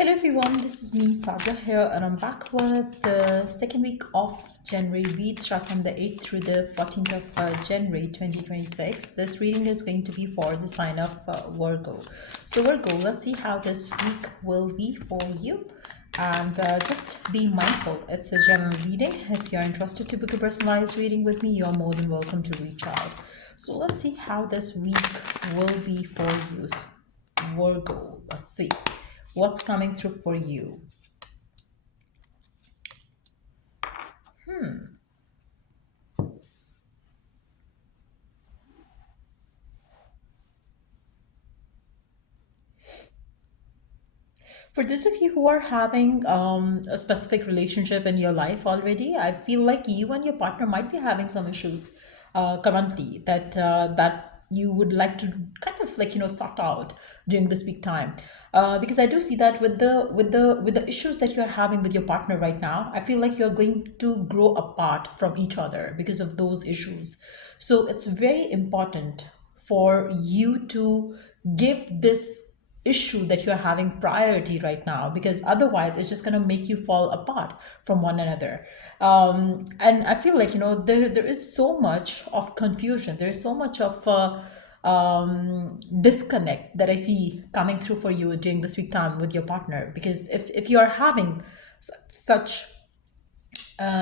Hello everyone, this is me Sadia here, and I'm back with the second week of January. We start from the 8th through the 14th of January 2026. This reading is going to be for the sign of Virgo. So Virgo, let's see how this week will be for you. And just be mindful, it's a general reading. If you're interested to book a personalized reading with me, you're more than welcome to reach out. So let's see how this week will be for you. Virgo, let's see what's coming through for you. For those of you who are having a specific relationship in your life already, I feel like you and your partner might be having some issues currently that you would like to kind of sort out during this week time. Because I do see that with the issues that you're having with your partner right now, I feel like you're going to grow apart from each other because of those issues. So it's very important for you to give this issue that you're having priority right now, because otherwise it's just going to make you fall apart from one another. And I feel like there is so much of confusion, there is so much of disconnect that I see coming through for you during this week time with your partner, because if you are having such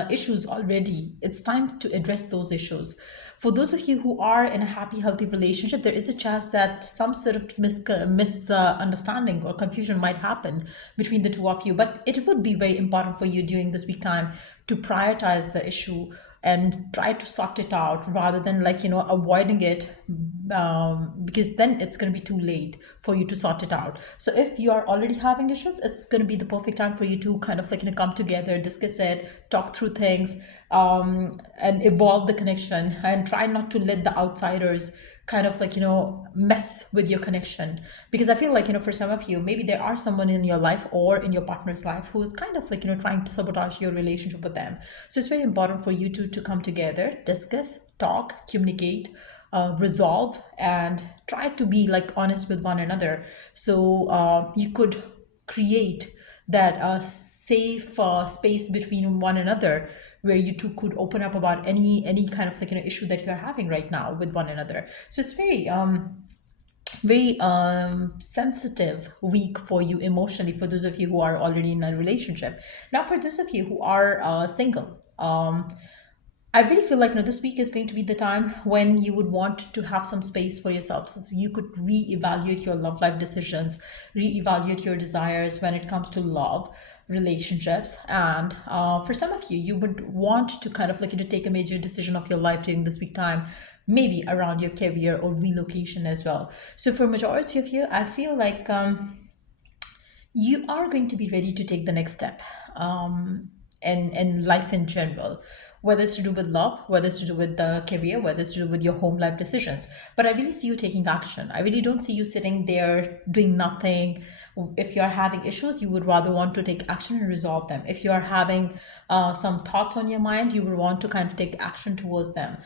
issues already, it's time to address those issues. For those of you who are in a happy, healthy relationship, there is a chance that some sort of misunderstanding or confusion might happen between the two of you. But it would be very important for you during this week time to prioritize the issue and try to sort it out rather than avoiding it, because then it's going to be too late for you to sort it out. So if you are already having issues, it's going to be the perfect time for you to kind of come together, discuss it, talk through things, and evolve the connection, and try not to let the outsiders kind of mess with your connection. Because I feel like for some of you, maybe there are someone in your life or in your partner's life who's kind of trying to sabotage your relationship with them. So it's very important for you to come together, discuss, talk, communicate, resolve, and try to be honest with one another. So you could create that safe space between one another, where you two could open up about any kind of issue that you're having right now with one another. So it's very sensitive week for you emotionally, for those of you who are already in a relationship. Now for those of you who are single, I really feel like this week is going to be the time when you would want to have some space for yourself, so you could reevaluate your love life decisions, reevaluate your desires when it comes to love, relationships. And for some of you, you would want to kind of take a major decision of your life during this week time, maybe around your career or relocation as well. So for majority of you, I feel like you are going to be ready to take the next step, and life in general, whether it's to do with love, whether it's to do with the career, whether it's to do with your home life decisions. But I really see you taking action. I really don't see you sitting there doing nothing. If you're having issues, you would rather want to take action and resolve them. If you're having some thoughts on your mind, you would want to kind of take action towards them.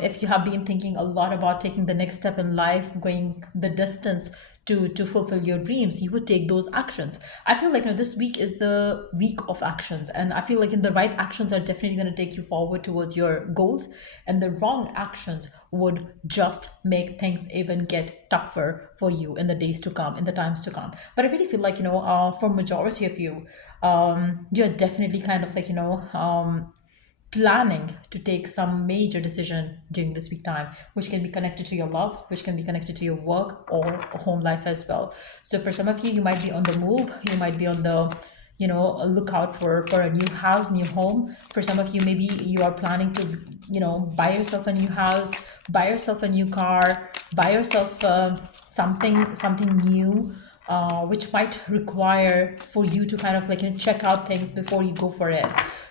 If you have been thinking a lot about taking the next step in life, going the distance to fulfill your dreams, you would take those actions. I feel like this week is the week of actions, and I feel like the right actions are definitely going to take you forward towards your goals, and the wrong actions would just make things even get tougher for you in the days to come, in the times to come. But I really feel like for majority of you, you're definitely kind of planning to take some major decision during this week time, which can be connected to your love, which can be connected to your work or home life as well. So for some of you, you might be on the move, you might be on the lookout for a new house, new home. For some of you, maybe you are planning to buy yourself a new house, buy yourself a new car, buy yourself something new, which might require for you to kind of check out things before you go for it.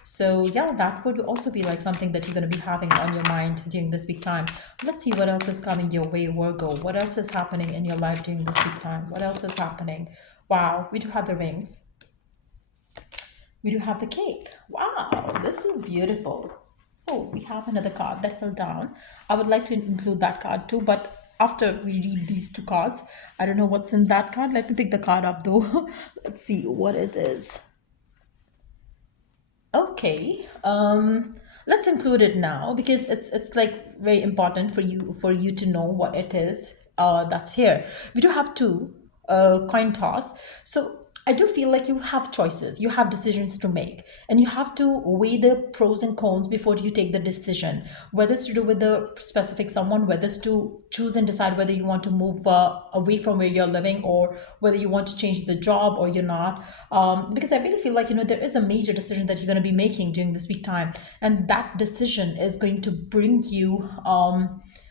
So yeah, that would also be something that you're going to be having on your mind during this week time. Let's see what else is coming your way, Virgo. What else is happening in your life during this week time? What else is happening? Wow, we do have the rings. We do have the cake. Wow, this is beautiful. Oh, we have another card that fell down. I would like to include that card too, but after we read these two cards. I don't know what's in that card. Let me pick the card up though. Let's see what it is. Okay. Let's include it now because it's like very important for you to know what it is that's here. We do have two coin toss. So I do feel like you have choices, you have decisions to make, and you have to weigh the pros and cons before you take the decision. Whether it's to do with the specific someone, whether it's to choose and decide whether you want to move away from where you're living, or whether you want to change the job or you're not. Because I really feel like, there is a major decision that you're going to be making during this week time, and that decision is going to bring you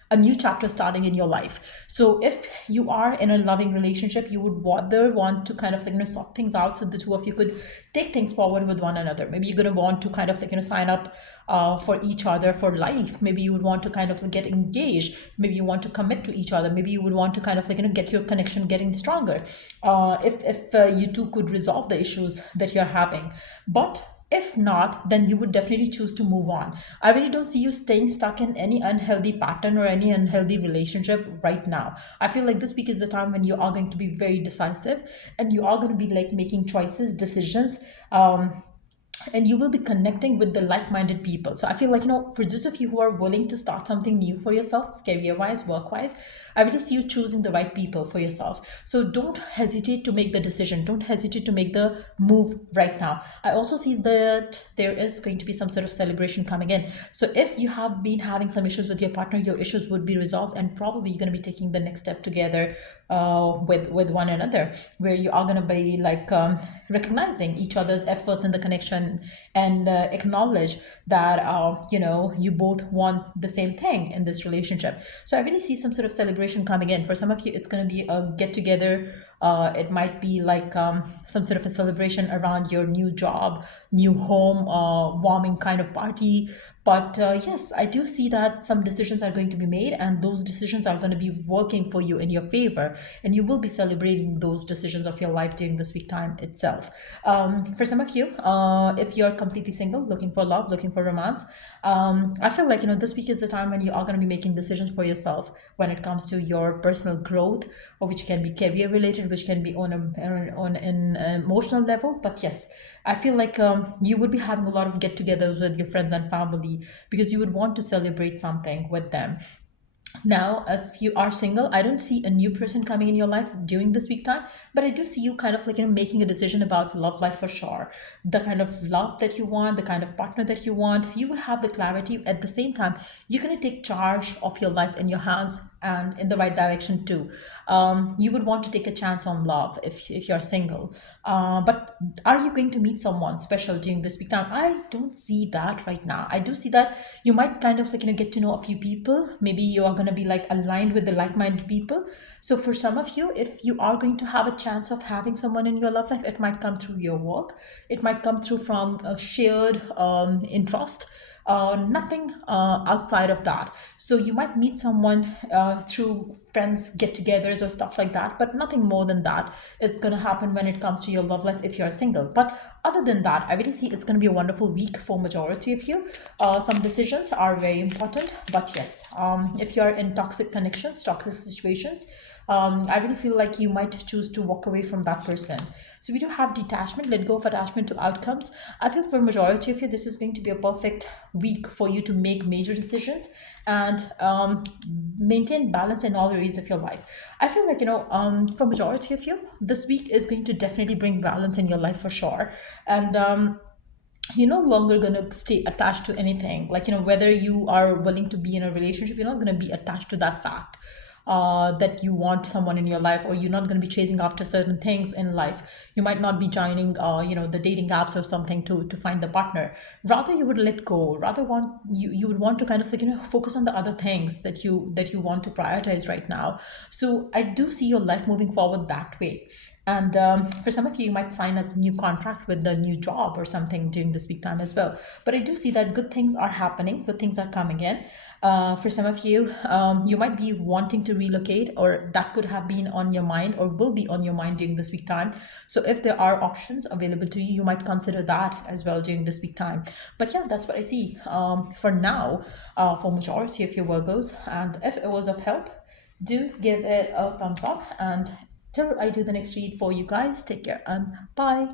a new chapter starting in your life. So if you are in a loving relationship, you would rather want to kind of sort things out so the two of you could take things forward with one another. Maybe you're going to want to kind of sign up for each other for life. Maybe you would want to kind of get engaged. Maybe you want to commit to each other. Maybe you would want to kind of get your connection getting stronger. If you two could resolve the issues that you're having. But if not, then you would definitely choose to move on. I really don't see you staying stuck in any unhealthy pattern or any unhealthy relationship right now. I feel like this week is the time when you are going to be very decisive, and you are going to be like making choices, decisions. And you will be connecting with the like-minded people. So I feel like, for those of you who are willing to start something new for yourself, career-wise, work-wise, I really see you choosing the right people for yourself. So don't hesitate to make the decision, don't hesitate to make the move right now. I also see that there is going to be some sort of celebration coming in. So if you have been having some issues with your partner, your issues would be resolved, and probably you're going to be taking the next step together with one another, where you are going to be like recognizing each other's efforts in the connection, and acknowledge that you both want the same thing in this relationship. So I really see some sort of celebration coming in. For some of you, it's going to be a get together. It might be like some sort of a celebration around your new job, new home, warming kind of party. But yes, I do see that some decisions are going to be made, and those decisions are going to be working for you in your favor, and you will be celebrating those decisions of your life during this week time itself. For some of you, if you're completely single, looking for love, looking for romance, I feel like this week is the time when you are going to be making decisions for yourself when it comes to your personal growth, or which can be career related, which can be on an emotional level. But yes, I feel like you would be having a lot of get-togethers with your friends and family, because you would want to celebrate something with them. Now, if you are single, I don't see a new person coming in your life during this week time, but I do see you kind of like making a decision about love life for sure. The kind of love that you want, the kind of partner that you want, you will have the clarity. At the same time, you're going to take charge of your life in your hands and in the right direction too. You would want to take a chance on love if you're single. But are you going to meet someone special during this week time? I don't see that right now. I do see that you might kind of like get to know a few people. Maybe you are going to be like aligned with the like-minded people. So for some of you, if you are going to have a chance of having someone in your love life, it might come through your work. It might come through from a shared interest, nothing outside of that. So you might meet someone through friends get-togethers or stuff like that, but nothing more than that is going to happen when it comes to your love life if you're single. But other than that, I really see it's going to be a wonderful week for majority of you. Some decisions are very important, but yes, if you're in toxic connections, toxic situations, I really feel like you might choose to walk away from that person. So we do have detachment, let go of attachment to outcomes. I feel for majority of you, this is going to be a perfect week for you to make major decisions and maintain balance in all areas of your life. I feel like, for majority of you, this week is going to definitely bring balance in your life for sure. And you're no longer going to stay attached to anything. Like, whether you are willing to be in a relationship, you're not going to be attached to that fact that you want someone in your life, or you're not going to be chasing after certain things in life. You might not be joining the dating apps or something to find the partner. Rather, you would let go. Rather, you would want to kind of like focus on the other things that you want to prioritize right now. So I do see your life moving forward that way. And for some of you, you might sign a new contract with the new job or something during this week time as well. But I do see that good things are happening, good things are coming in. For some of you, you might be wanting to relocate, or that could have been on your mind or will be on your mind during this week time. So if there are options available to you, you might consider that as well during this week time. But yeah, that's what I see for now for majority of your Virgos. And if it was of help, Do give it a thumbs up. And till I do the next read for you guys, take care and bye.